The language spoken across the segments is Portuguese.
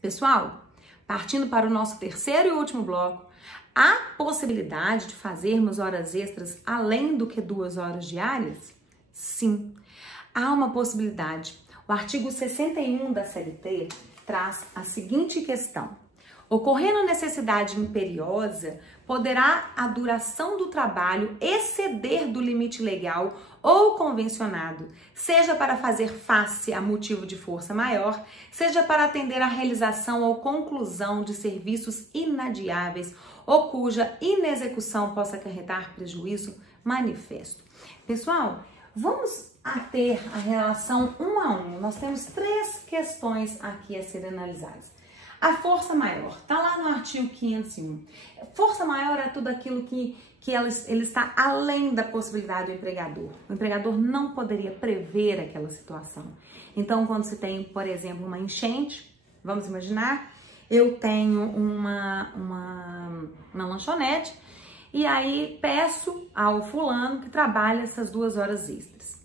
Pessoal, partindo para o nosso terceiro e último bloco, há possibilidade de fazermos horas extras além do que 2 horas diárias? Sim, há uma possibilidade. O artigo 61 da CLT traz a seguinte questão: ocorrendo necessidade imperiosa, poderá a duração do trabalho exceder do limite legal ou convencionado, seja para fazer face a motivo de força maior, seja para atender à realização ou conclusão de serviços inadiáveis ou cuja inexecução possa acarretar prejuízo manifesto. Pessoal, vamos ter a relação 1 a 1. Nós temos 3 questões aqui a serem analisadas. A força maior, está lá no artigo 501. Força maior é tudo aquilo que ele está além da possibilidade do empregador. O empregador não poderia prever aquela situação. Então, quando se tem, por exemplo, uma enchente, vamos imaginar, eu tenho uma lanchonete e aí peço ao fulano que trabalhe essas 2 horas extras.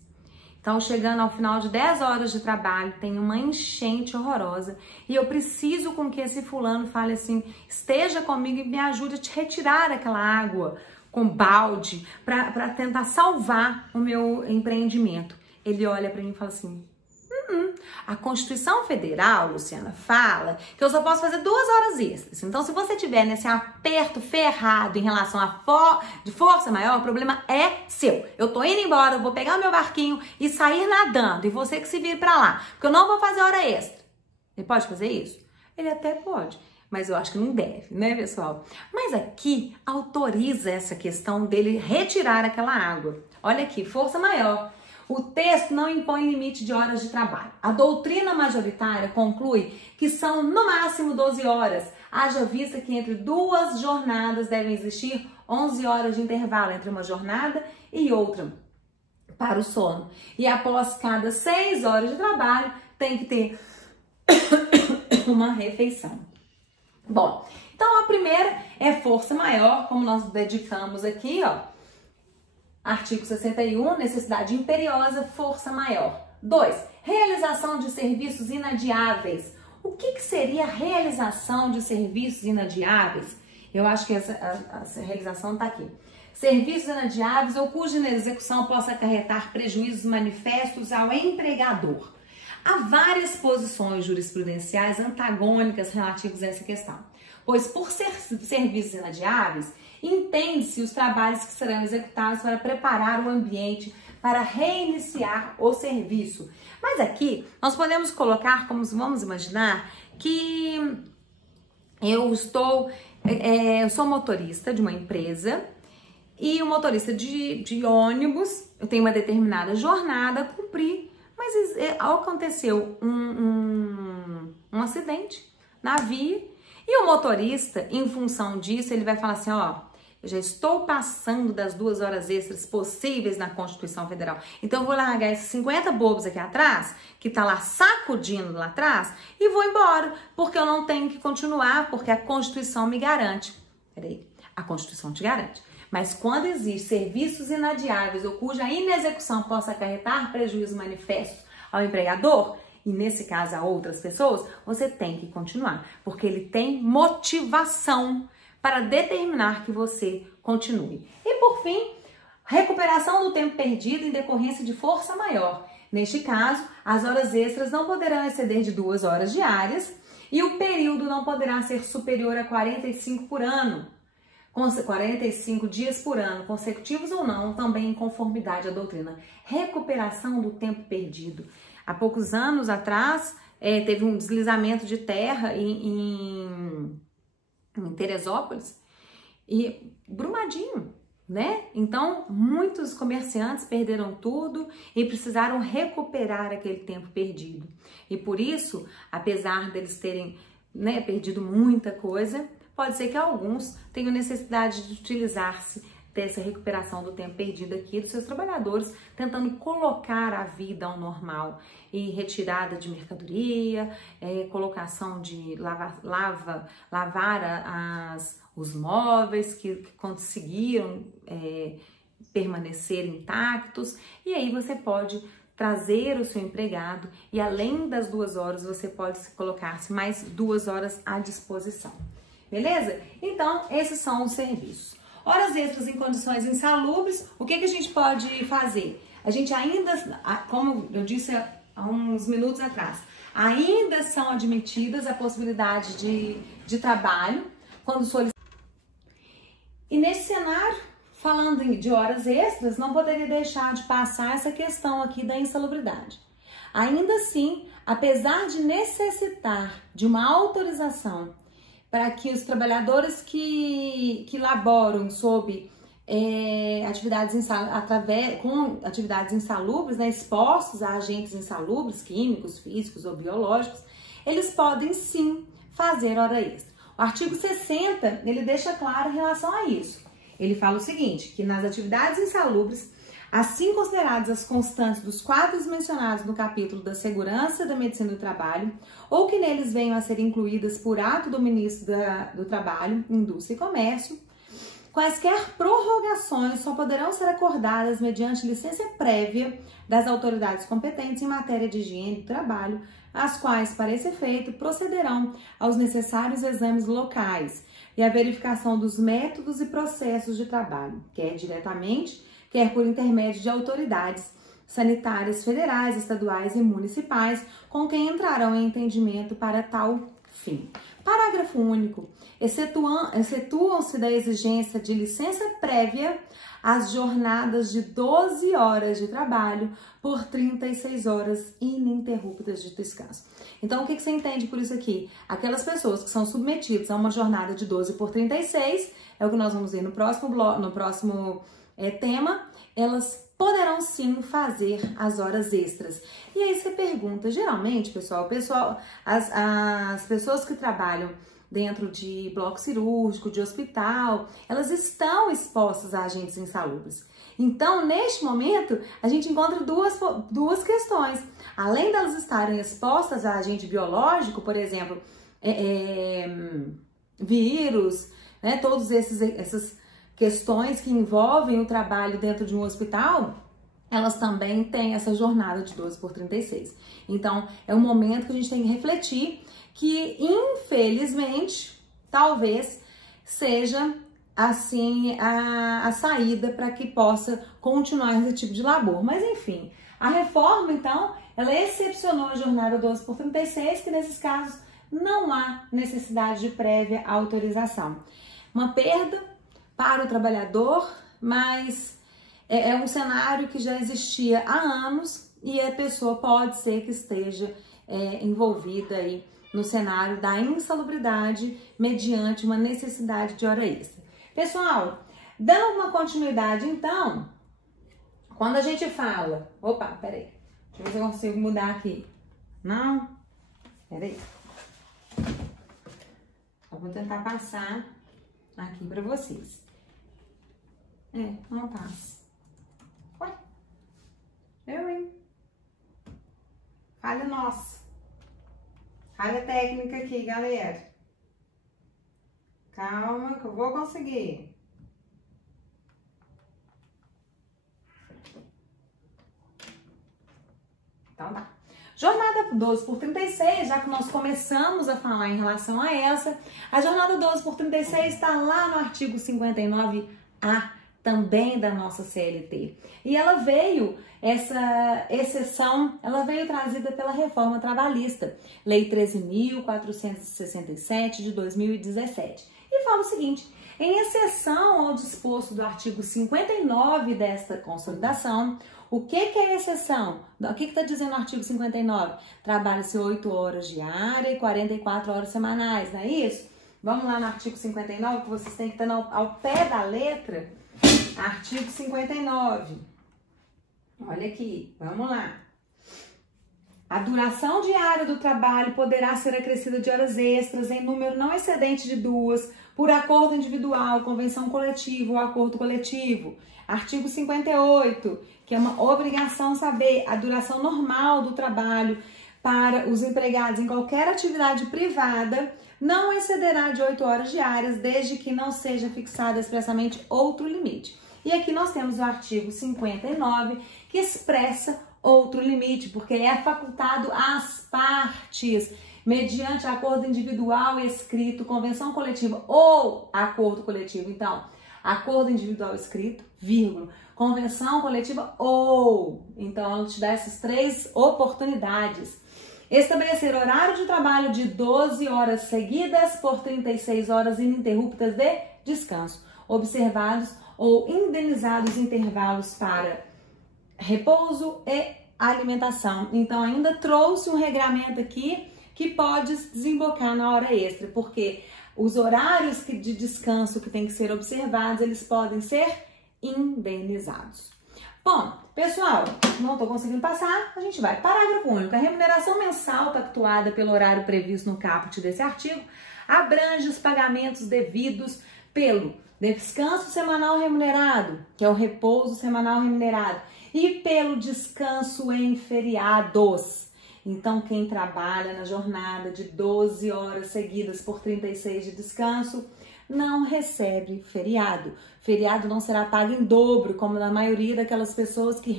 Então, chegando ao final de 10 horas de trabalho, tem uma enchente horrorosa e eu preciso com que esse fulano fale assim, esteja comigo e me ajude a te retirar aquela água com balde para tentar salvar o meu empreendimento. Ele olha para mim e fala assim, a Constituição Federal, Luciana, fala que eu só posso fazer 2 horas extras. Então, se você tiver nesse aperto ferrado em relação de força maior, o problema é seu. Eu tô indo embora, eu vou pegar o meu barquinho e sair nadando. E você que se vire pra lá, porque eu não vou fazer hora extra. Ele pode fazer isso? Ele até pode, mas eu acho que não deve, né, pessoal? Mas aqui autoriza essa questão dele retirar aquela água. Olha aqui, força maior. O texto não impõe limite de horas de trabalho. A doutrina majoritária conclui que são no máximo 12 horas, haja vista que entre 2 jornadas devem existir 11 horas de intervalo entre uma jornada e outra para o sono. E após cada 6 horas de trabalho, tem que ter uma refeição. Bom, então a primeira é força maior, como nós dedicamos aqui, ó. Artigo 61, necessidade imperiosa, força maior. 2, realização de serviços inadiáveis. O que seria a realização de serviços inadiáveis? Eu acho que essa realização está aqui. Serviços inadiáveis ou cuja execução possa acarretar prejuízos manifestos ao empregador. Há várias posições jurisprudenciais antagônicas relativas a essa questão, pois por ser serviços inadiáveis, entende-se os trabalhos que serão executados para preparar o ambiente para reiniciar o serviço. Mas aqui nós podemos colocar, como vamos imaginar, que eu sou motorista de uma empresa e o motorista de ônibus, eu tenho uma determinada jornada a cumprir, mas aconteceu um acidente na via e o motorista, em função disso, ele vai falar assim, ó, eu já estou passando das 2 horas extras possíveis na Constituição Federal. Então, eu vou largar esses 50 bobos aqui atrás, que tá lá sacudindo lá atrás, e vou embora, porque eu não tenho que continuar, porque a Constituição me garante. Peraí, a Constituição te garante. Mas quando existem serviços inadiáveis ou cuja inexecução possa acarretar prejuízo manifesto ao empregador, e nesse caso a outras pessoas, você tem que continuar, porque ele tem motivação para determinar que você continue. E por fim, recuperação do tempo perdido em decorrência de força maior. Neste caso, as horas extras não poderão exceder de 2 horas diárias e o período não poderá ser superior a 45 por ano. 45 dias por ano, consecutivos ou não, também em conformidade à doutrina. Recuperação do tempo perdido. Há poucos anos atrás, teve um deslizamento de terra em Teresópolis e Brumadinho, né? Então, muitos comerciantes perderam tudo e precisaram recuperar aquele tempo perdido. E por isso, apesar deles terem, né, perdido muita coisa, pode ser que alguns tenham necessidade de utilizar-se dessa recuperação do tempo perdido aqui dos seus trabalhadores, tentando colocar a vida ao normal e retirada de mercadoria, colocação de lavar os móveis que conseguiram permanecer intactos, e aí você pode trazer o seu empregado e além das 2 horas você pode colocar-se mais 2 horas à disposição. Beleza? Então, esses são os serviços. Horas extras em condições insalubres, o que a gente pode fazer? A gente ainda, como eu disse há uns minutos atrás, ainda são admitidas a possibilidade de trabalho quando solicitado. E nesse cenário, falando de horas extras, não poderia deixar de passar essa questão aqui da insalubridade. Ainda assim, apesar de necessitar de uma autorização para que os trabalhadores que laboram sob com atividades insalubres, né, expostos a agentes insalubres, químicos, físicos ou biológicos, eles podem sim fazer hora extra. O artigo 60, ele deixa claro em relação a isso. Ele fala o seguinte, que nas atividades insalubres, assim consideradas as constantes dos quadros mencionados no capítulo da segurança da medicina do trabalho, ou que neles venham a ser incluídas por ato do ministro do Trabalho, Indústria e Comércio, quaisquer prorrogações só poderão ser acordadas mediante licença prévia das autoridades competentes em matéria de higiene do trabalho, as quais, para esse efeito, procederão aos necessários exames locais e a verificação dos métodos e processos de trabalho, quer diretamente, quer por intermédio de autoridades sanitárias federais, estaduais e municipais, com quem entrarão em entendimento para tal fim. Parágrafo único. Excetuam-se da exigência de licença prévia as jornadas de 12 horas de trabalho por 36 horas ininterruptas de descanso. Então, o que você entende por isso aqui? Aquelas pessoas que são submetidas a uma jornada de 12 por 36, é o que nós vamos ver no próximo tema, elas poderão sim fazer as horas extras. E aí você pergunta, geralmente, pessoal, as pessoas que trabalham dentro de bloco cirúrgico, de hospital, elas estão expostas a agentes insalubres. Então, neste momento, a gente encontra duas questões. Além delas estarem expostas a agente biológico, por exemplo, vírus, né, todas essas questões que envolvem o trabalho dentro de um hospital, elas também têm essa jornada de 12 por 36. Então, é um momento que a gente tem que refletir que, infelizmente, talvez seja assim a saída para que possa continuar esse tipo de labor. Mas, enfim, a reforma, então, ela excepcionou a jornada 12 por 36, que nesses casos não há necessidade de prévia autorização. Uma perda para o trabalhador, mas é um cenário que já existia há anos e a pessoa pode ser que esteja envolvida aí no cenário da insalubridade mediante uma necessidade de hora extra. Pessoal, dando uma continuidade então, quando a gente fala... Opa, peraí, deixa eu ver se eu consigo mudar aqui. Não? Peraí. Eu vou tentar passar aqui para vocês. Não passa. Ué? Hein? Falha nossa. Falha técnica aqui, galera. Calma que eu vou conseguir. Então tá. Jornada 12 por 36, já que nós começamos a falar em relação a essa, a jornada 12 por 36 está lá no artigo 59A também da nossa CLT. E ela veio, essa exceção, ela veio trazida pela reforma trabalhista, Lei 13.467 de 2017. E fala o seguinte: em exceção ao disposto do artigo 59 desta consolidação, o que é exceção? O que está dizendo o artigo 59? Trabalha-se 8 horas diárias e 44 horas semanais, não é isso? Vamos lá no artigo 59, que vocês têm que estar ao pé da letra. Artigo 59. Olha aqui, vamos lá. A duração diária do trabalho poderá ser acrescida de horas extras em número não excedente de 2, por acordo individual, convenção coletiva ou acordo coletivo. Artigo 58, que é uma obrigação saber a duração normal do trabalho para os empregados em qualquer atividade privada não excederá de 8 horas diárias, desde que não seja fixado expressamente outro limite. E aqui nós temos o artigo 59, que expressa outro limite, porque é facultado às partes, mediante acordo individual escrito, convenção coletiva ou acordo coletivo. Então, acordo individual escrito, vírgula, convenção coletiva ou. Então, ela te dá essas 3 oportunidades. Estabelecer horário de trabalho de 12 horas seguidas por 36 horas ininterruptas de descanso, observados ou indenizados intervalos para repouso e alimentação. Então, ainda trouxe um regramento aqui que pode desembocar na hora extra, porque os horários de descanso que tem que ser observados, eles podem ser indenizados. Bom, pessoal, não estou conseguindo passar, a gente vai. Parágrafo único. A remuneração mensal pactuada pelo horário previsto no caput desse artigo abrange os pagamentos devidos pelo descanso semanal remunerado, que é o repouso semanal remunerado, e pelo descanso em feriados. Então, quem trabalha na jornada de 12 horas seguidas por 36 de descanso, não recebe feriado. Feriado não será pago em dobro, como na maioria daquelas pessoas que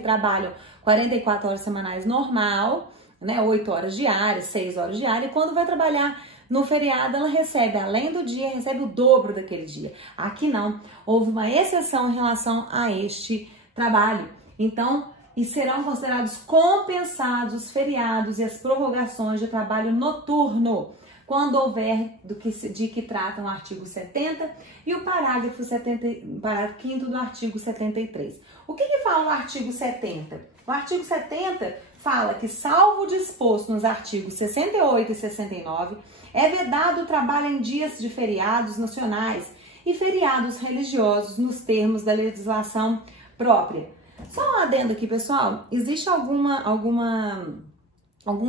trabalham 44 horas semanais normal, né, 8 horas diárias, 6 horas diárias, e quando vai trabalhar no feriado, ela recebe, além do dia, recebe o dobro daquele dia. Aqui não, houve uma exceção em relação a este trabalho. Então, e serão considerados compensados os feriados e as prorrogações de trabalho noturno, quando houver de que tratam o artigo 70 e o parágrafo 5º do artigo 73. O que fala o artigo 70? O artigo 70 fala que, salvo o disposto nos artigos 68 e 69, é vedado o trabalho em dias de feriados nacionais e feriados religiosos nos termos da legislação própria. Só um adendo aqui, pessoal, existe alguns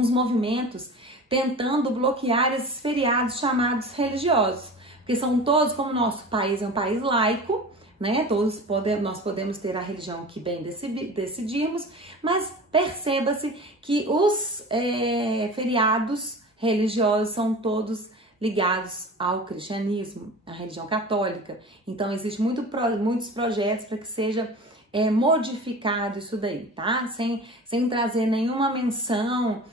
movimentos tentando bloquear esses feriados chamados religiosos, porque são todos, como o nosso país é um país laico, né? Nós podemos ter a religião que bem decidirmos, mas perceba-se que os feriados religiosos são todos ligados ao cristianismo, à religião católica. Então, existem muitos projetos para que seja modificado isso daí, tá? Sem trazer nenhuma menção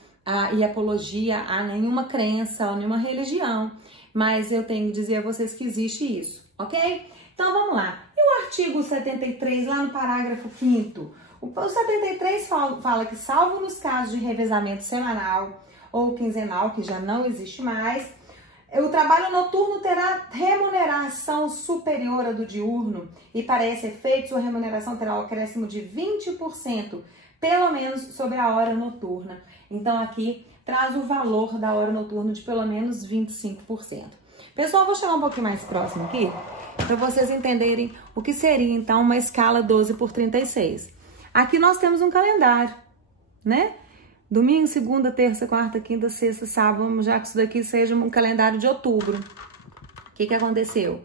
e apologia a nenhuma crença ou nenhuma religião. Mas eu tenho que dizer a vocês que existe isso, ok? Então, vamos lá. E o artigo 73, lá no parágrafo 5º? O 73 fala que, salvo nos casos de revezamento semanal ou quinzenal, que já não existe mais, o trabalho noturno terá remuneração superior à do diurno e, para esse efeito, sua remuneração terá um acréscimo de 20%, pelo menos, sobre a hora noturna. Então, aqui traz o valor da hora noturna de pelo menos 25%. Pessoal, vou chegar um pouquinho mais próximo aqui, para vocês entenderem o que seria, então, uma escala 12 por 36. Aqui nós temos um calendário, né? Domingo, segunda, terça, quarta, quinta, sexta, sábado, já que isso daqui seja um calendário de outubro. O que aconteceu?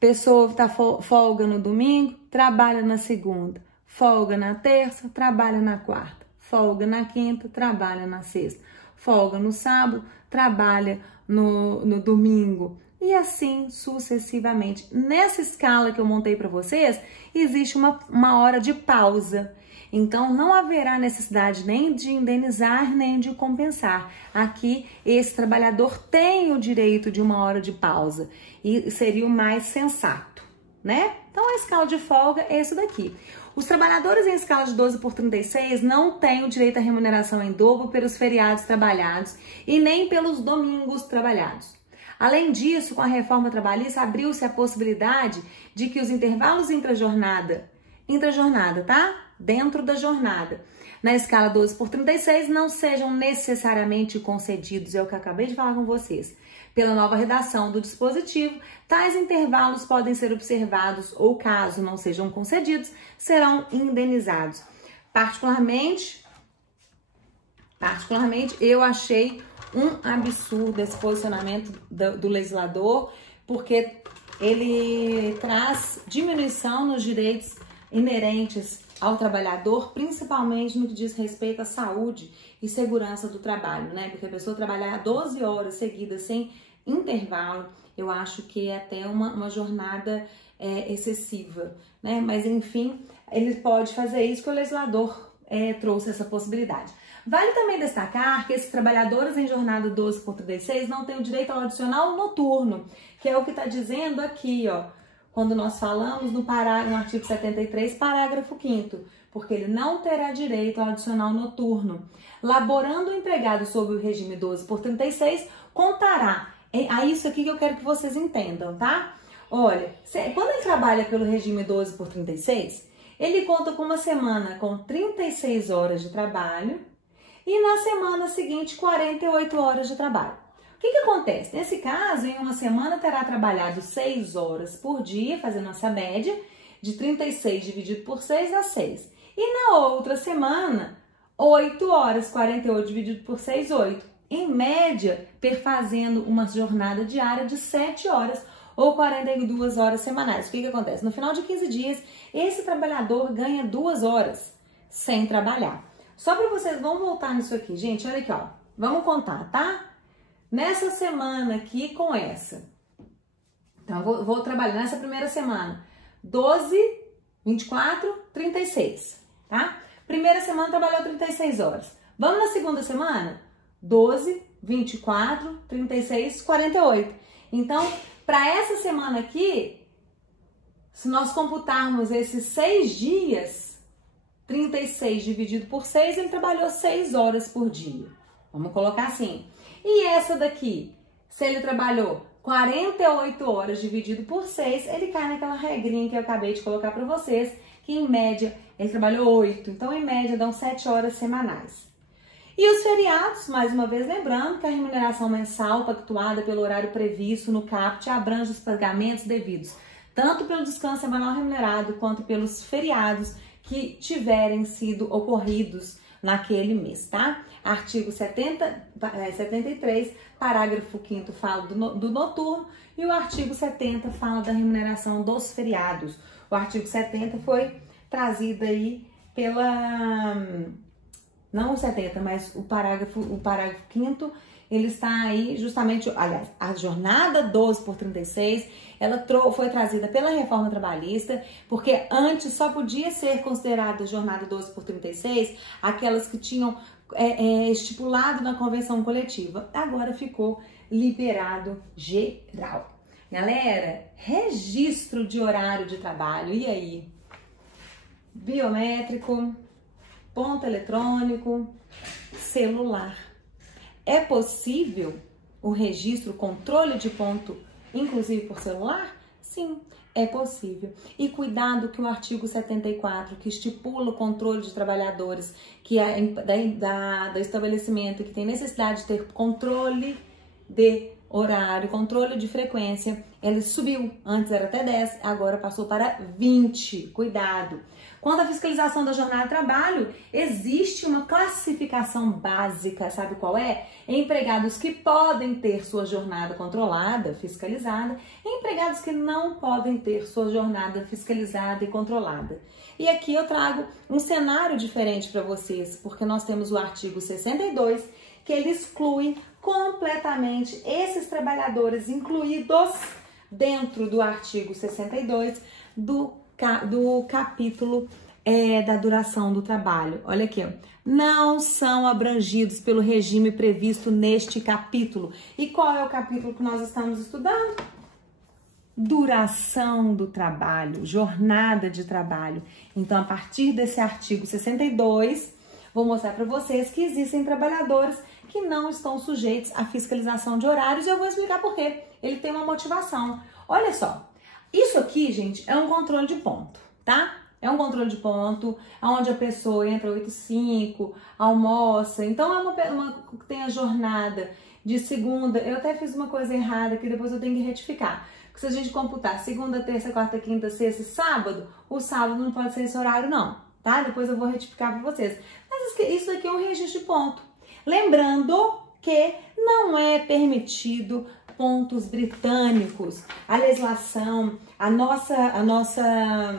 Pessoa tá folga no domingo, trabalha na segunda. Folga na terça, trabalha na quarta. Folga na quinta, trabalha na sexta. Folga no sábado, trabalha no domingo. E assim sucessivamente. Nessa escala que eu montei para vocês, existe uma hora de pausa. Então, não haverá necessidade nem de indenizar, nem de compensar. Aqui, esse trabalhador tem o direito de uma hora de pausa e seria o mais sensato, né? Então, a escala de folga é isso daqui. Os trabalhadores em escala de 12 por 36 não têm o direito à remuneração em dobro pelos feriados trabalhados e nem pelos domingos trabalhados. Além disso, com a reforma trabalhista, abriu-se a possibilidade de que os intervalos intrajornada, tá? Dentro da jornada, na escala 12 por 36, não sejam necessariamente concedidos, é o que eu acabei de falar com vocês. Pela nova redação do dispositivo, tais intervalos podem ser observados ou, caso não sejam concedidos, serão indenizados. Particularmente, eu achei um absurdo esse posicionamento do legislador, porque ele traz diminuição nos direitos inerentes ao trabalhador, principalmente no que diz respeito à saúde e segurança do trabalho, né? Porque a pessoa trabalhar 12 horas seguidas sem intervalo, eu acho que é até uma jornada excessiva, né? Mas enfim, ele pode fazer isso que o legislador trouxe essa possibilidade. Vale também destacar que esses trabalhadores em jornada 12 por 36 não têm o direito ao adicional noturno, que é o que está dizendo aqui, ó, quando nós falamos no artigo 73, parágrafo 5º, porque ele não terá direito ao adicional noturno. Laborando o empregado sob o regime 12 por 36, contará. É isso aqui que eu quero que vocês entendam, tá? Olha, quando ele trabalha pelo regime 12 por 36, ele conta com uma semana com 36 horas de trabalho e na semana seguinte 48 horas de trabalho. O que acontece? Nesse caso, em uma semana terá trabalhado 6 horas por dia, fazendo essa média, de 36 dividido por 6 dá 6. E na outra semana, 8 horas, 48 dividido por 6, 8. Em média, perfazendo uma jornada diária de 7 horas ou 42 horas semanais. O que acontece? No final de 15 dias, esse trabalhador ganha 2 horas sem trabalhar. Só para vocês, vamos voltar nisso aqui, gente, olha aqui, ó. Vamos contar, tá? Nessa semana aqui com essa. Então, vou trabalhar nessa primeira semana. 12, 24, 36, tá? Primeira semana trabalhou 36 horas. Vamos na segunda semana? 12, 24, 36, 48. Então, para essa semana aqui, se nós computarmos esses 6 dias, 36 dividido por 6, ele trabalhou 6 horas por dia. Vamos colocar assim. E essa daqui, se ele trabalhou 48 horas dividido por 6, ele cai naquela regrinha que eu acabei de colocar para vocês, que em média ele trabalhou 8. Então, em média, dão 7 horas semanais. E os feriados, mais uma vez lembrando que a remuneração mensal pactuada pelo horário previsto no CAPT abrange os pagamentos devidos, tanto pelo descanso semanal remunerado quanto pelos feriados que tiverem sido ocorridos naquele mês, tá? Artigo 73, parágrafo 5º fala do noturno e o artigo 70 fala da remuneração dos feriados. O artigo 70 foi trazido aí pela... Não o 70, mas o parágrafo 5º, ele está aí justamente, aliás, a jornada 12 por 36, ela foi trazida pela reforma trabalhista, porque antes só podia ser considerada jornada 12 por 36 aquelas que tinham estipulado na convenção coletiva. Agora ficou liberado geral. Galera, registro de horário de trabalho, e aí? Biométrico, ponto eletrônico, celular. É possível o registro, controle de ponto, inclusive por celular? Sim, é possível. E cuidado que o artigo 74, que estipula o controle de trabalhadores, que é da estabelecimento que tem necessidade de ter controle de horário, controle de frequência, ele subiu. Antes era até 10, agora passou para 20. Cuidado. Quanto à fiscalização da jornada de trabalho, existe uma classificação básica, sabe qual é? Empregados que podem ter sua jornada controlada, fiscalizada, e empregados que não podem ter sua jornada fiscalizada e controlada. E aqui eu trago um cenário diferente para vocês, porque nós temos o artigo 62, que ele exclui completamente esses trabalhadores incluídos dentro do artigo 62 do capítulo da duração do trabalho. Olha aqui, ó. Não são abrangidos pelo regime previsto neste capítulo. E qual é o capítulo que nós estamos estudando? Duração do trabalho, jornada de trabalho. Então, a partir desse artigo 62, vou mostrar para vocês que existem trabalhadores que não estão sujeitos à fiscalização de horários e eu vou explicar por quê. Ele tem uma motivação. Olha só. Isso aqui, gente, é um controle de ponto, tá? É um controle de ponto, onde a pessoa entra 8h05, almoça. Então, tem a jornada de segunda. Eu até fiz uma coisa errada que depois eu tenho que retificar. Porque se a gente computar segunda, terça, quarta, quinta, sexta e sábado, o sábado não pode ser esse horário, não, tá? Depois eu vou retificar para vocês. Mas isso aqui é um registro de ponto. Lembrando que não é permitido pontos britânicos. A legislação, a nossa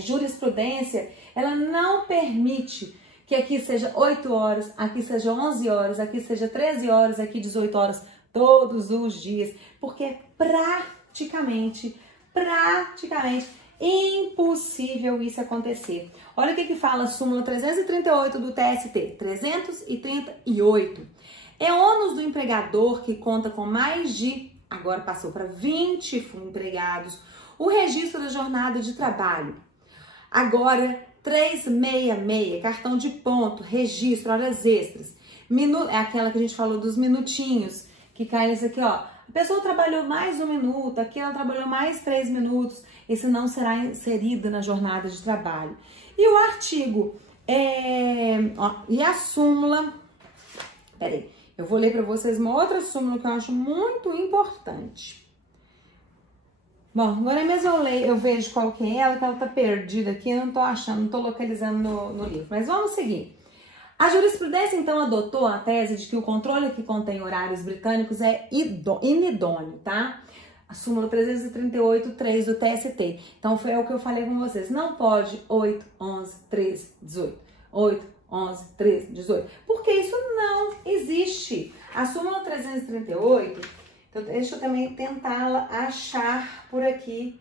jurisprudência, ela não permite que aqui seja 8 horas, aqui seja 11 horas, aqui seja 13 horas, aqui 18 horas, todos os dias, porque praticamente Impossível isso acontecer. Olha o que fala a súmula 338 do TST. 338. É ônus do empregador que conta com mais de, agora passou para 20 empregados, o registro da jornada de trabalho. Agora, 366, cartão de ponto, registro, horas extras. É aquela que a gente falou dos minutinhos, que cai nesse aqui, ó. A pessoa trabalhou mais 1 minuto, aqui ela trabalhou mais 3 minutos. Esse não será inserido na jornada de trabalho. E o artigo, e a súmula, peraí, eu vou ler para vocês uma outra súmula que eu acho muito importante. Bom, agora mesmo eu vejo qual que é ela, que ela tá perdida aqui, eu não tô achando, não tô localizando no livro. Mas vamos seguir. A jurisprudência, então, adotou a tese de que o controle que contém horários britânicos é inidôneo, tá? A súmula 338.3 do TST. Então, foi o que eu falei com vocês. Não pode 8, 11, 13, 18. 8, 11, 13, 18. Porque isso não existe. A súmula 338, então, deixa eu também tentá-la achar por aqui.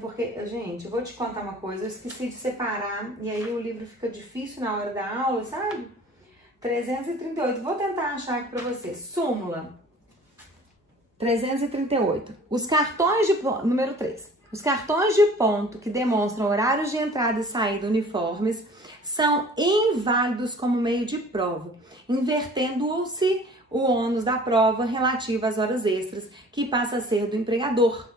Porque, gente, eu vou te contar uma coisa, eu esqueci de separar e aí o livro fica difícil na hora da aula, sabe? 338, vou tentar achar aqui pra você. Súmula 338. Os cartões de ponto, número 3. Os cartões de ponto que demonstram horários de entrada e saída uniformes são inválidos como meio de prova, invertendo-se o ônus da prova relativa às horas extras, que passa a ser do empregador.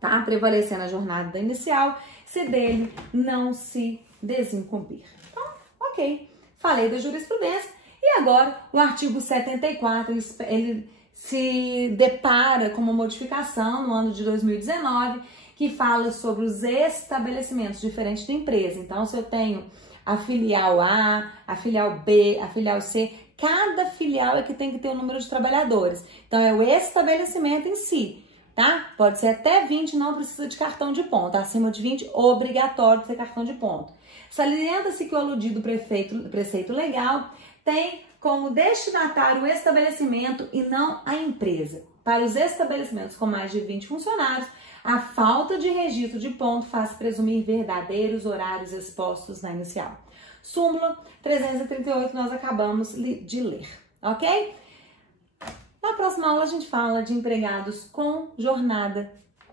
Tá? Prevalecendo a jornada inicial, se dele não se desincumbir. Então, ok. Falei da jurisprudência e agora o artigo 74, ele se depara com uma modificação no ano de 2019 que fala sobre os estabelecimentos diferentes da empresa. Então, se eu tenho a filial A, a filial B, a filial C, cada filial é que tem que ter o número de trabalhadores. Então, é o estabelecimento em si. Tá? Pode ser até 20, não precisa de cartão de ponto. Acima de 20, obrigatório ter cartão de ponto. Salienta-se que o aludido preceito legal tem como destinatário o estabelecimento e não a empresa. Para os estabelecimentos com mais de 20 funcionários, a falta de registro de ponto faz presumir verdadeiros horários expostos na inicial. Súmula 338 nós acabamos de ler, ok? Na próxima aula a gente fala de empregados com jornada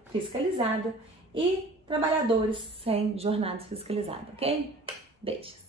fiscalizada e trabalhadores sem jornada fiscalizada, ok? Beijos!